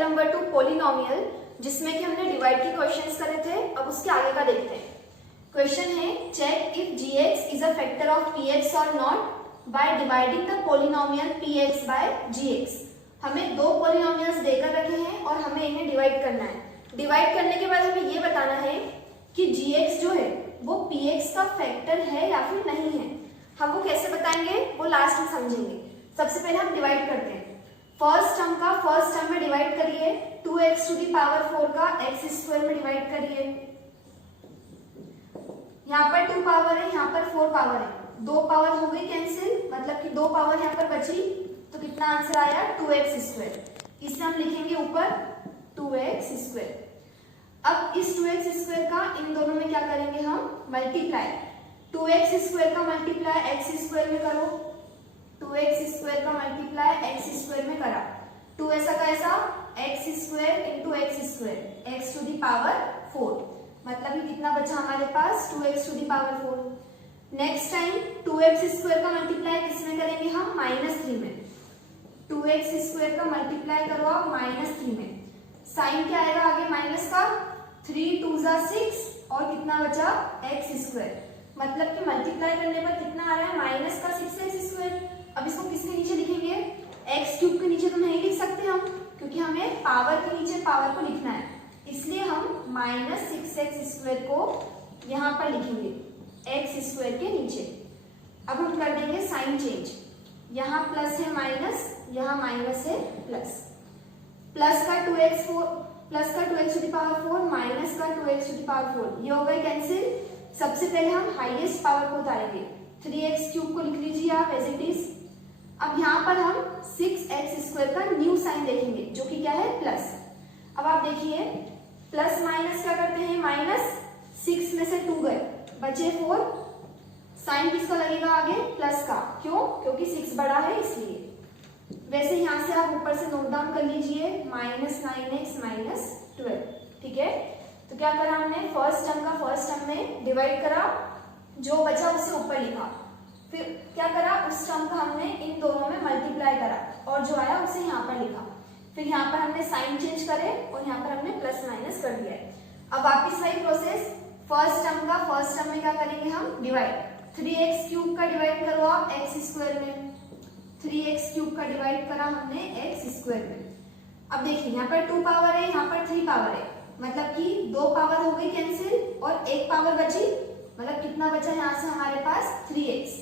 Chapter number 2 polynomial, जिसमें कि हमने डिवाइड के क्वेश्चंस करे थे। अब उसके आगे का देखते हैं। क्वेश्चन है check if gx is a factor of px और not by dividing the polynomial px by gx। हमें दो पॉलिनोमियल्स देकर रखे हैं और हमें इन्हें डिवाइड करना है। डिवाइड करने के बाद हमें ये बताना है कि gx जो है वो px का फैक्टर है या फिर नहीं है। हम वो कैसे बताएंगे वो लास्ट में समझेंगे। सबसे पहले हम डिवाइड करते हैं। फर्स्ट टर्म का फर्स्ट टर्म में डिवाइड करिए, 2x टू दी पावर 4 का x स्क्वायर में डिवाइड करिए। यहाँ पर 2 पावर है, यहाँ पर 4 पावर है, 2 पावर हो गई कैंसिल, मतलब कि 2 पावर यहाँ पर बची, तो कितना आंसर आया 2x स्क्वायर। इसे हम लिखेंगे ऊपर 2x स्क्वायर। अब इस 2x स्क्वायर का इन दोनों में क्या करेंगे हम मल्टीप्लाई। 2x स्क्वायर का मल्टीप्लाई x स्क्वायर में करो, 2x स्क्वायर का मल्टीप्लाई x स्क्वायर में करा, 2 ऐसा का ऐसा x square into x square x to the power 4, मतलब ये कितना बचा हमारे पास 2x to the power 4। Next time 2x square का मल्टीप्लाई किसमें करेंगे हम -3 में। 2x स्क्वायर का मल्टीप्लाई करो आप -3 में, साइन क्या आएगा आगे माइनस का, 3 2 6 और कितना बचा x स्क्वायर, मतलब कि मल्टीप्लाई करने पर कितना आ रहा है माइनस का 6x स्क्वायर। अब इसको किसके नीचे लिखेंगे, एक्स क्यूब के नीचे तो नहीं लिख सकते हम, क्योंकि हमें पावर के नीचे पावर को लिखना है, इसलिए हम -6x स्क्वायर को यहाँ पर लिखेंगे एक्स स्क्वायर के नीचे। अब हम कर देंगे साइन चेंज, यहाँ प्लस है माइनस, यहाँ माइनस है प्लस। प्लस का 2x to the power 4 minus का 2x टू द पावर 4, ये हो गए कैंसिल। सबसे पहले हम हाईएस्ट पावर को उतारेंगे, 3x क्यूब को लिख लीजिए आप एज इट इज। अब यहाँ पर हम 6x स्क्वायर का न्यू साइन देखेंगे जो कि क्या है प्लस। अब आप देखिए प्लस माइनस क्या करते हैं माइनस, 6 में से 2 गए बचे 4, साइन किसका लगेगा आगे प्लस का, क्यों क्योंकि 6 बड़ा है इसलिए। वैसे यहाँ से आप ऊपर से नोट डाउन कर लीजिए -9x -12, ठीक है। तो क्या करा हमने फर्स्ट टर्म का फर्स्ट टर्म में डिवाइड करा, जो बचा उसे ऊपर लिखा, फिर क्या करा उस टर्म का हमने इन दोनों में मल्टीप्लाई करा और जो आया उसे यहाँ पर लिखा। फिर यहाँ पर हमने साइन चेंज करे और यहाँ पर हमने प्लस माइनस कर दिया है। अब वापिस वही प्रोसेस, फर्स्ट टर्म का फर्स्ट टर्म में क्या करेंगे हम डिवाइड, 3x क्यूब का डिवाइड करो आप x स्क्वायर में, 3x क्यूब का डिवाइड करा हमने x स्क्वायर में। अब देखिए यहाँ पर 2 पावर है, यहाँ पर 3 पावर है, मतलब कि 2 पावर हो गई कैंसिल और 1 पावर बची, मतलब कितना बचा यहाँ से हमारे पास 3x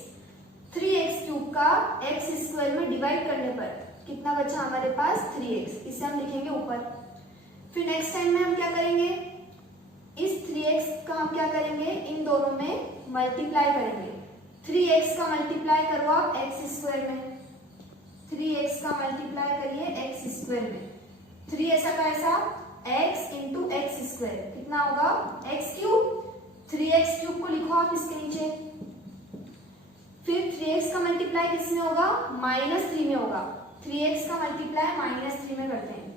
क्यूब का x स्क्वायर में डिवाइड करने पर कितना बचा हमारे पास 3x, इसे हम लिखेंगे ऊपर। फिर नेक्स्ट टाइम में हम क्या करेंगे, इस 3x का हम क्या करेंगे इन दोनों में मल्टीप्लाई करेंगे। 3x का मल्टीप्लाई करो आप x स्क्वायर में, 3x का मल्टीप्लाई करिए x स्क्वायर में, 3 ऐसा का ऐसा x इंटू एक्स स्क्वायर, कितना होगा x क्यूब, 3x क्यूब को लिखो आप इसके नीचे। फिर 3x का मल्टीप्लाई किसमें होगा -3 में होगा, 3x का मल्टीप्लाई -3 में करते हैं,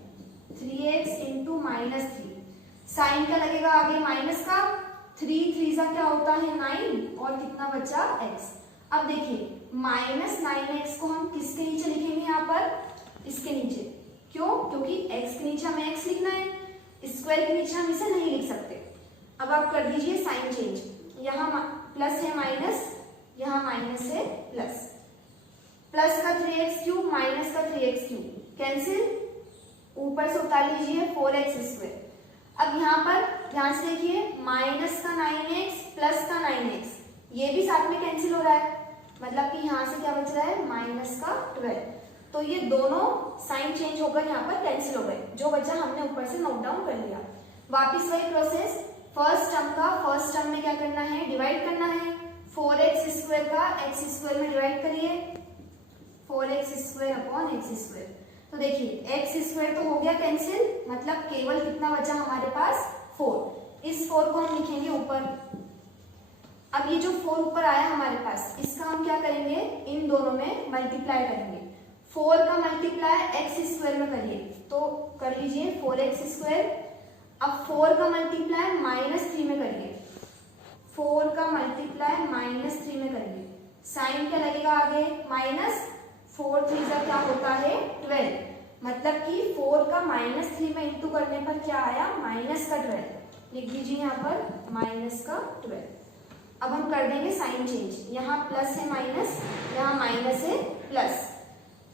3x इंटू -3, साइन क्या लगेगा आगे माइनस का, 3 3 का क्या होता है 9 और कितना बचा x। अब देखिए -9x को हम किसके नीचे लिखेंगे यहाँ पर इसके नीचे, क्यों क्योंकि x के नीचे हमें x लिखना है, स्क्वायर के नीचे हम इसे नहीं लिख सकते। अब आप कर दीजिए साइन चेंज, यहाँ प्लस है माइनस, यहाँ माइनस है प्लस, प्लस का 3x क्यूब माइनस का 3x क्यूब कैंसिल, ऊपर से उतार लीजिए 4x स्क्वायर। अब यहाँ पर ध्यान से देखिए माइनस का 9x प्लस का 9x, ये भी साथ में कैंसिल हो रहा है, मतलब कि यहाँ से क्या बच रहा है माइनस का 12। तो ये दोनों साइन चेंज होकर यहाँ पर कैंसिल हो गए, जो बचा हमने ऊपर से नोट डाउन कर लिया। वापिस वही प्रोसेस, फर्स्ट टर्म का फर्स्ट टर्म में क्या करना है डिवाइड करना है, 4x स्क्वायर का x स्क्वायर में डिवाइड करिए, 4x square upon x square. तो देखिए x स्क्वायर तो हो गया कैंसिल, मतलब केवल कितना बचा हमारे पास 4, इस 4 को हम लिखेंगे ऊपर। अब ये जो 4 ऊपर आया हमारे पास, इसका हम क्या करेंगे इन दोनों में मल्टीप्लाई करेंगे। 4 का मल्टीप्लाई x स्क्वायर में करिए, तो कर लीजिए 4x स्क्वायर। अब 4 का मल्टीप्लाई -3 में करिए, 4 का मल्टीप्लाई -3 में करेंगे, साइन क्या लगेगा आगे माइनस, 4 3 क्या होता है 12, मतलब कि 4 का -3 में इंटू करने पर क्या आया, -12। लिख दीजिए यहाँ पर -12। अब हम कर देंगे साइन चेंज, यहाँ प्लस है माइनस, यहाँ माइनस है प्लस।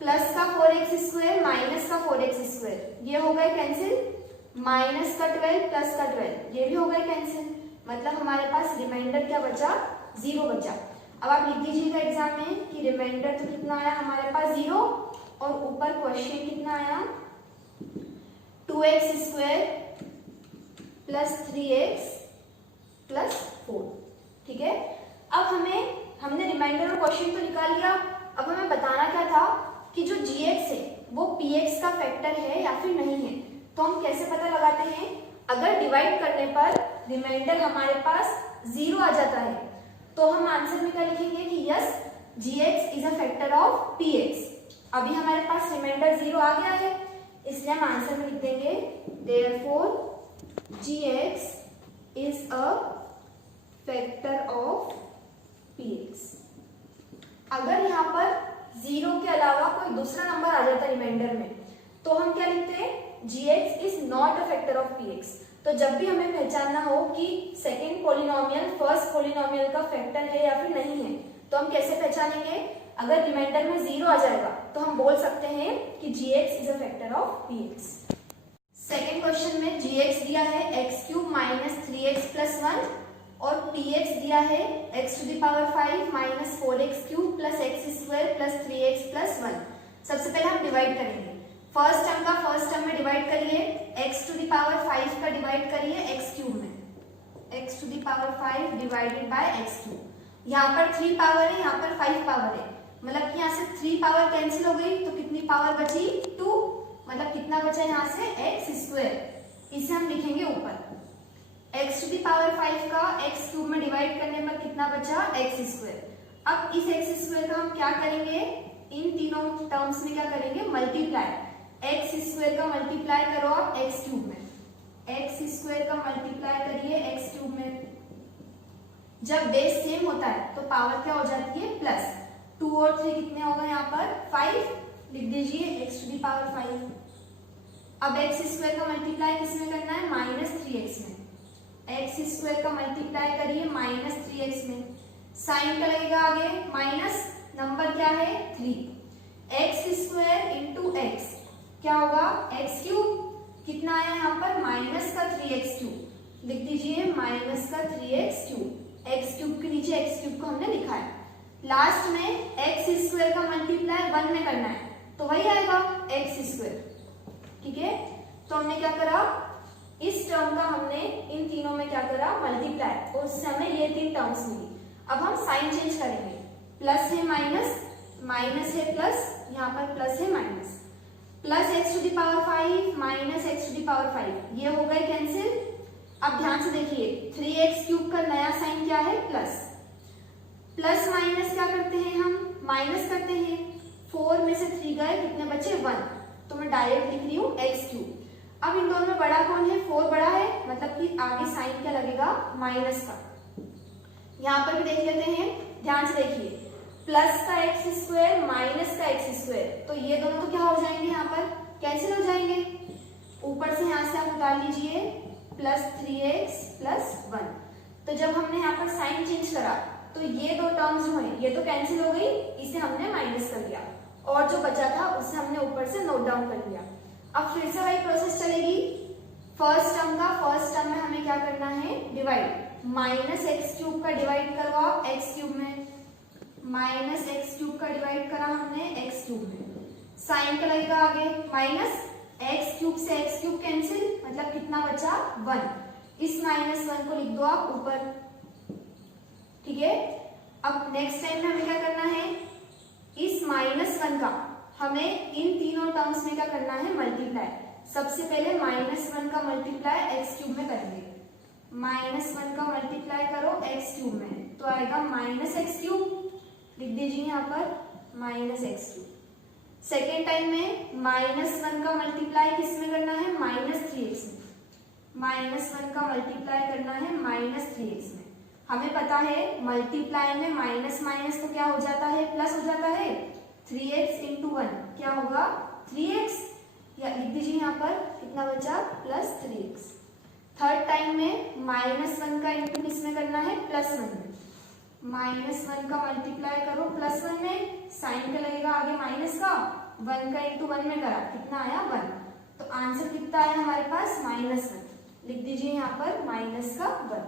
प्लस का 4x² माइनस का 4x², ये हो गए कैंसिल। माइनस का 12 प्लस का 12, ये भी हो गए कैंसिल। मतलब हमारे पास रिमाइंडर क्या बचा, 0 बचा। अब आप लिख दीजिएगा एग्जाम में कि रिमाइंडर तो कितना आया हमारे पास 0, और ऊपर क्वेश्चन कितना आया 2x² प्लस 3x प्लस 4। ठीक है, अब हमने रिमाइंडर और क्वेश्चन तो निकाल लिया। अब हमें बताना क्या था कि जो gx है वो px का फैक्टर है या फिर नहीं है। तो हम कैसे पता लगाते हैं, अगर डिवाइड करने पर रिमाइंडर हमारे पास 0 आ जाता है तो हम आंसर में क्या लिखेंगे कि yes gx is a factor of px। अभी हमारे पास रिमाइंडर 0 आ गया है, इसलिए हम आंसर में लिख देंगे therefore gx is a factor of px। अगर यहाँ पर 0 के अलावा कोई दूसरा नंबर आ जाता रिमाइंडर में तो हम क्या लिखते हैं, gx is not a factor of px। तो जब भी हमें पहचानना हो कि सेकेंड पोलिनोमियल फर्स्ट पोलिनोमियल का फैक्टर है या फिर नहीं है, तो हम कैसे पहचानेंगे, अगर रिमाइंडर में 0 आ जाएगा तो हम बोल सकते हैं कि gx is a factor of px। Second question में gx दिया है x³ माइनस 3x प्लस 1 और px दिया है x⁵ minus 4x³ plus x² plus 3x plus 1। सबसे पहले हम डिवाइड करेंगे, फर्स्ट टर्म का फर्स्ट टर्म में डिवाइड करिए, x⁵ का डिवाइड करिए x³ में, x⁵ डिवाइडेड बाय x³। यहाँ पर 3 पावर है, यहाँ पर 5 पावर है, मतलब कि यहाँ से 3 पावर कैंसिल हो गई तो कितनी पावर बची 2, मतलब कितना बचा यहाँ से x²। इसे हम लिखेंगे ऊपर, x⁵ का x³ में डिवाइड करने पर कितना बचा x²। अब इस x² का हम क्या करेंगे, इन तीनों टर्म्स में क्या करेंगे मल्टीप्लाई, x² का मल्टीप्लाई करो आप x³ में, x² का मल्टीप्लाई करिए x³ में। जब बेस सेम होता है तो पावर क्या हो जाती है प्लस, 2 और 3 कितने हो गए यहाँ पर 5, लिख दीजिए x⁵। अब x² का मल्टीप्लाई किसमें करना है, -3x में, x² का मल्टीप्लाई करिए -3x में। साइन का लगेगा आगे माइनस, नंबर क्या है 3, x² इंटू x क्या होगा x³ कितना आया यहाँ पर -3x³, लिख दीजिए -3x³। x³ के नीचे x³ को हमने लिखा है। लास्ट में x² का मल्टीप्लाई 1 में करना है तो वही आएगा x²। ठीक है, तो हमने क्या करा, इस टर्म का हमने इन तीनों में क्या करा मल्टीप्लाई, और उससे हमें ये 3 टर्म्स मिली। अब हम साइन चेंज करेंगे, प्लस है माइनस, माइनस है प्लस, यहाँ पर प्लस है minus, plus x⁵ minus x⁵, ये हो गए कैंसिल। अब ध्यान से देखिए 3x³ का नया साइन क्या है प्लस, प्लस माइनस क्या करते हैं हम माइनस करते हैं, 4 में से 3 गए कितने बचे 1, तो मैं डायरेक्ट लिख रही हूँ x³। अब इन दोनों में बड़ा कौन है, 4 बड़ा है, मतलब कि आगे साइन क्या लगेगा माइनस का। यहाँ पर भी देख लेते हैं, ध्यान से देखिए, प्लस का x² माइनस का x², तो ये दोनों तो क्या हो जाएंगे यहाँ पर कैंसिल हो जाएंगे। ऊपर से यहाँ से आप उतार लीजिए प्लस 3x प्लस 1। तो जब हमने यहाँ पर साइन चेंज करा तो ये 2 टर्म्स जो है ये तो कैंसिल हो गई, इसे हमने माइनस कर दिया, और जो बचा था उसे हमने ऊपर से नोट डाउन कर लिया। अब फिर से वही प्रोसेस चलेगी, फर्स्ट टर्म में हमें क्या करना है डिवाइड, -x³ का डिवाइड करो आप x³ में, -x³ का डिवाइड करा हमने x³ में। साइन का लगेगा आगे माइनस, x³ से x³ कैंसिल, मतलब कितना बचा 1, इस -1 को लिख दो आप ऊपर। ठीक है, अब नेक्स्ट टाइम में हमें क्या करना है, इस -1 का हमें इन तीनों टर्म्स में क्या करना है मल्टीप्लाई। सबसे पहले -1 का मल्टीप्लाई x³ में करेंगे, -1 का मल्टीप्लाई करो x³ में तो आएगा -x³, लिख दीजिए यहाँ पर -x³। सेकेंड टाइम में -1 का मल्टीप्लाई किस में करना है -3x में, -1 का मल्टीप्लाई करना है -3x में। हमें पता है मल्टीप्लाई में माइनस माइनस तो क्या हो जाता है प्लस हो जाता है, 3x इंटू 1 क्या होगा 3x, या लिख दीजिए यहाँ पर कितना बचा प्लस 3x। थर्ड टाइम में -1 का इंटू किस में करना है +1 में, -1 का मल्टीप्लाई करो +1 में, साइन का लगेगा आगे माइनस का, 1 का इंटू 1 में करा कितना आया 1, तो आंसर कितना आया हमारे पास -1। लिख दीजिए यहाँ पर -1।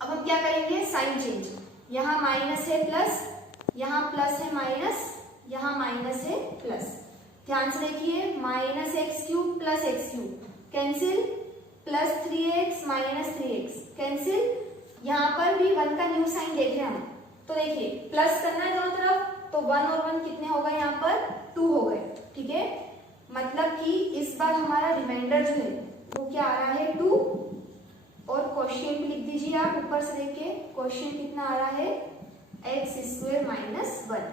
अब हम क्या करेंगे साइन चेंज, यहाँ माइनस है प्लस, यहाँ प्लस है माइनस, यहाँ माइनस है प्लस। ध्यान से देखिए -x³ + x³ cancel, +3x - 3x cancel. यहाँ पर भी 1 का न्यू साइन देख रहे हैं हम, तो देखिए प्लस करना है दोनों तरफ, तो 1 और 1 कितने हो गए यहाँ पर 2 हो गए। ठीक है, मतलब कि इस बार हमारा रिमाइंडर जो है वो क्या आ रहा है 2, और क्वोशिएंट लिख दीजिए आप ऊपर से देख के, क्वोशिएंट कितना आ रहा है x² - 1।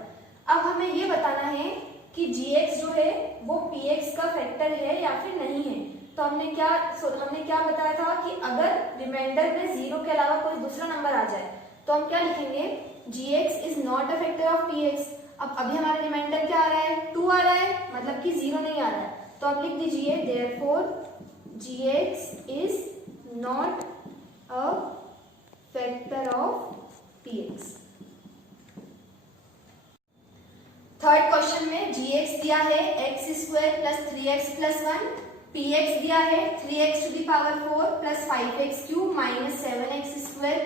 अब हमें ये बताना है कि gx जो है वो px का फैक्टर है या फिर नहीं है। तो हमने क्या बताया था कि अगर रिमाइंडर में 0 के अलावा कोई दूसरा नंबर आ जाए तो हम क्या लिखेंगे, gx is not a factor of px। अब अभी हमारा रिमाइंडर क्या आ रहा है 2 आ रहा है, मतलब कि 0 नहीं आ रहा है, तो आप लिख दीजिए therefore gx is not a factor of px। Third question में gx दिया है x² + 3x + 1, px दिया है 3x⁴ + 5x³ - 7x²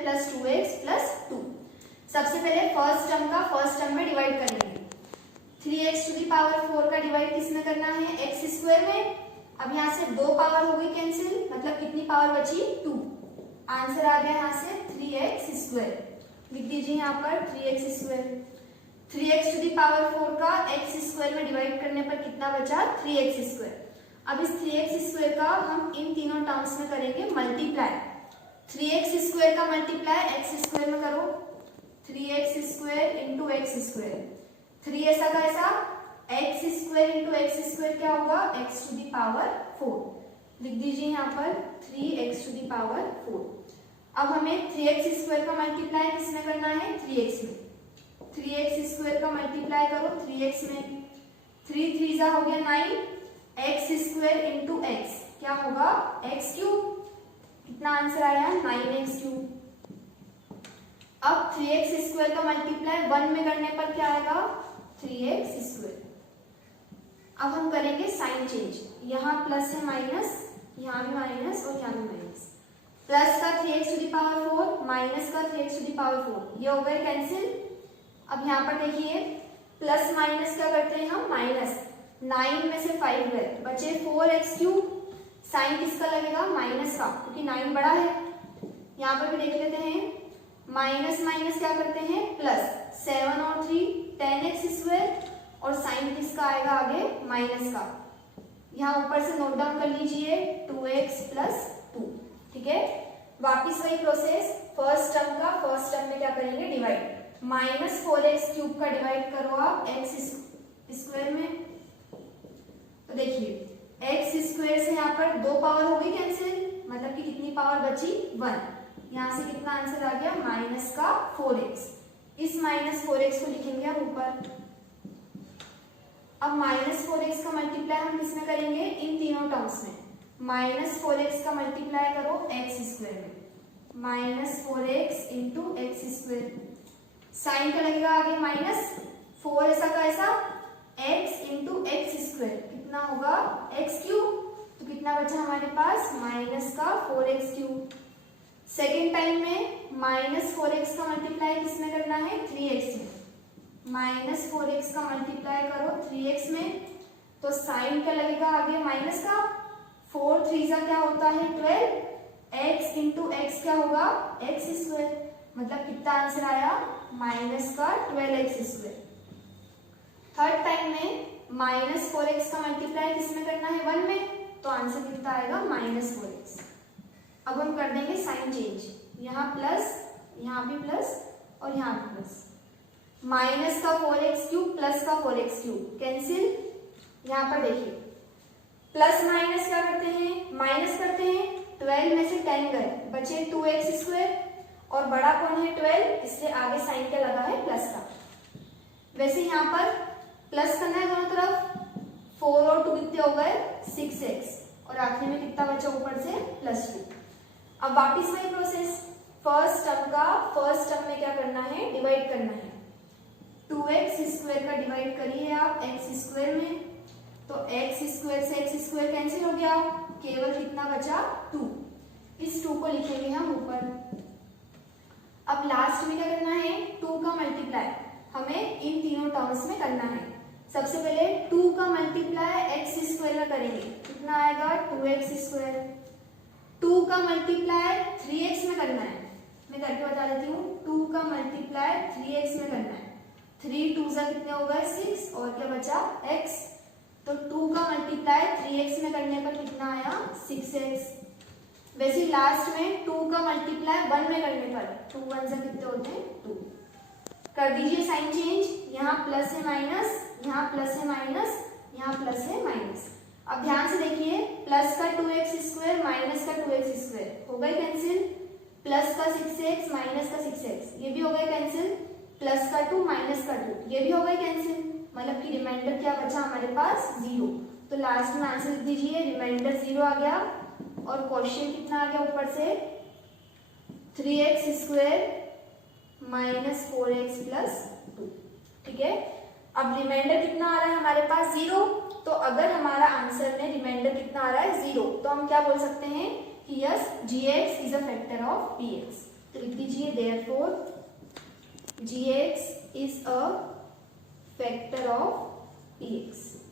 + 2x + 2। सबसे पहले फर्स्ट टर्म का फर्स्ट टर्म में डिवाइड करेंगे। 3x⁴ का डिवाइड किस में करना है x² में। अब यहाँ से 2 पावर हो गई कैंसिल, मतलब कितनी पावर बची 2। आंसर आ गया यहाँ से 3x²। लिख दीजिए यहाँ पर 3x²। 3x⁴ का x² में डिवाइड करने पर कितना बचा 3x²। अब इस 3x² का हम इन तीनों टर्म्स में करेंगे मल्टीप्लाई। 3x² का मल्टीप्लाई x² में करो, 3x² × x², 3 ऐसा का ऐसा, x² × x² क्या होगा x⁴। लिख दीजिए यहाँ पर 3x⁴। अब हमें 3x² का मल्टीप्लाई किस में करना है 3x में, 3x² का मल्टीप्लाई करो 3x में, 3 3 हो गया 9, x² × x क्या होगा x³। कितना आंसर आया 9x³। अब 3x² का मल्टीप्लाई 1 में करने पर क्या आएगा 3x²। अब हम करेंगे साइन चेंज, यहाँ प्लस है माइनस, यहाँ भी माइनस और यहाँ भी माइनस। प्लस का 3x⁴ माइनस का 3x⁴, ये हो गए कैंसिल। अब यहाँ पर देखिए प्लस माइनस क्या करते हैं हम माइनस, 9 में से 5 गए, बचे 4x³। साइन किसका लगेगा माइनस का, क्योंकि 9 बड़ा है। यहाँ पर भी देख लेते हैं, माइनस माइनस क्या करते हैं प्लस, 7 और 3 10x², और साइन किसका आएगा आगे माइनस का। यहाँ ऊपर से नोट डाउन कर लीजिए 2x + 2। ठीक है, वापिस वही प्रोसेस, फर्स्ट टर्म का फर्स्ट टर्म में क्या करेंगे डिवाइड, -4x³ का डिवाइड करो आप x² में, तो देखिए x² से यहाँ पर 2 पावर हो गई कैंसिल, मतलब कि कितनी पावर बची 1। यहाँ से कितना आंसर आ गया -4x। इस -4x को लिखेंगे हम ऊपर। अब -4x का मल्टीप्लाई हम किस में करेंगे इन तीनों टर्म्स में, -4x का मल्टीप्लाई करो x² में, -4x × x², साइन का लगेगा आगे माइनस, 4 ऐसा का ऐसा, x × x² कितना होगा x³। तो कितना बचा हमारे पास -4x³। सेकेंड टाइम में -4x का मल्टीप्लाई किसमें करना है 3x में, -4x का मल्टीप्लाई करो 3x में, तो साइन का लगेगा आगे माइनस का, 4 3 क्या होता है 12, x × x क्या होगा x², मतलब कितना आंसर आया -12x²। थर्ड टाइम में -4x का मल्टीप्लाई किसमें करना है 1 में, तो आंसर कितना आएगा -4x। अब हम कर देंगे साइन चेंज, यहाँ प्लस, यहाँ भी प्लस और यहाँ भी प्लस, माइनस का 4x³ प्लस का 4x³ कैंसिल। यहाँ पर देखिए प्लस माइनस क्या करते हैं माइनस करते हैं, 12 में से 10 गए, बचे 2x², और बड़ा कौन है 12, इसलिए आगे साइन क्या लगा है प्लस का। वैसे यहाँ पर प्लस करना है दोनों तरफ, 4 और 2 कितने हो गए 6x, और आखिर में कितना बचा ऊपर से +2। अब वापिस वही प्रोसेस, फर्स्ट टर्म में क्या करना है, डिवाइड करना है। 2x² का डिवाइड करिए आप x² में, तो x² से x² कैंसिल हो गया, केवल कितना बचा 2। इस 2 को लिखेंगे हम ऊपर। अब लास्ट में क्या करना है, 2 का मल्टीप्लाई हमें इन तीनों टर्म्स में करना है। सबसे पहले 2 का मल्टीप्लाई x² में करेंगे, कितना आएगा 2x²। 2 का मल्टीप्लाई 3x में करना है, मैं करके बता देती हूँ। 2 का मल्टीप्लाई 3x में करना है, 3 2 जा कितने हो गए 6, और क्या बचा x, तो 2 का मल्टीप्लाई 3x में करने पर कितना आया 6x। वैसे लास्ट में 2 का मल्टीप्लाई 1 में करने पर 2 1 जा कितने होते हैं 2। कर दीजिए साइन चेंज, यहाँ प्लस है माइनस, यहाँ प्लस है माइनस, यहाँ प्लस है माइनस। अब ध्यान से देखिए, प्लस का 2x² माइनस का 2x² हो गए कैंसिल, प्लस का 6x माइनस का 6x ये भी हो गए कैंसिल, प्लस का 2 माइनस का 2 ये भी हो गए कैंसिल, मतलब कि रिमाइंडर क्या बचा हमारे पास 0। तो लास्ट में आंसर लिख दीजिए, रिमाइंडर 0 आ गया, और क्वेश्चन कितना आ गया ऊपर से 3x² माइनस 4x प्लस 2। ठीक है, अब रिमाइंडर कितना आ रहा है हमारे पास 0, तो अगर हमारा आंसर में रिमाइंडर कितना आ रहा है 0, तो हम क्या बोल सकते हैं कि yes gx is a factor of px। तो लिख दीजिए therefore gx is a factor of px।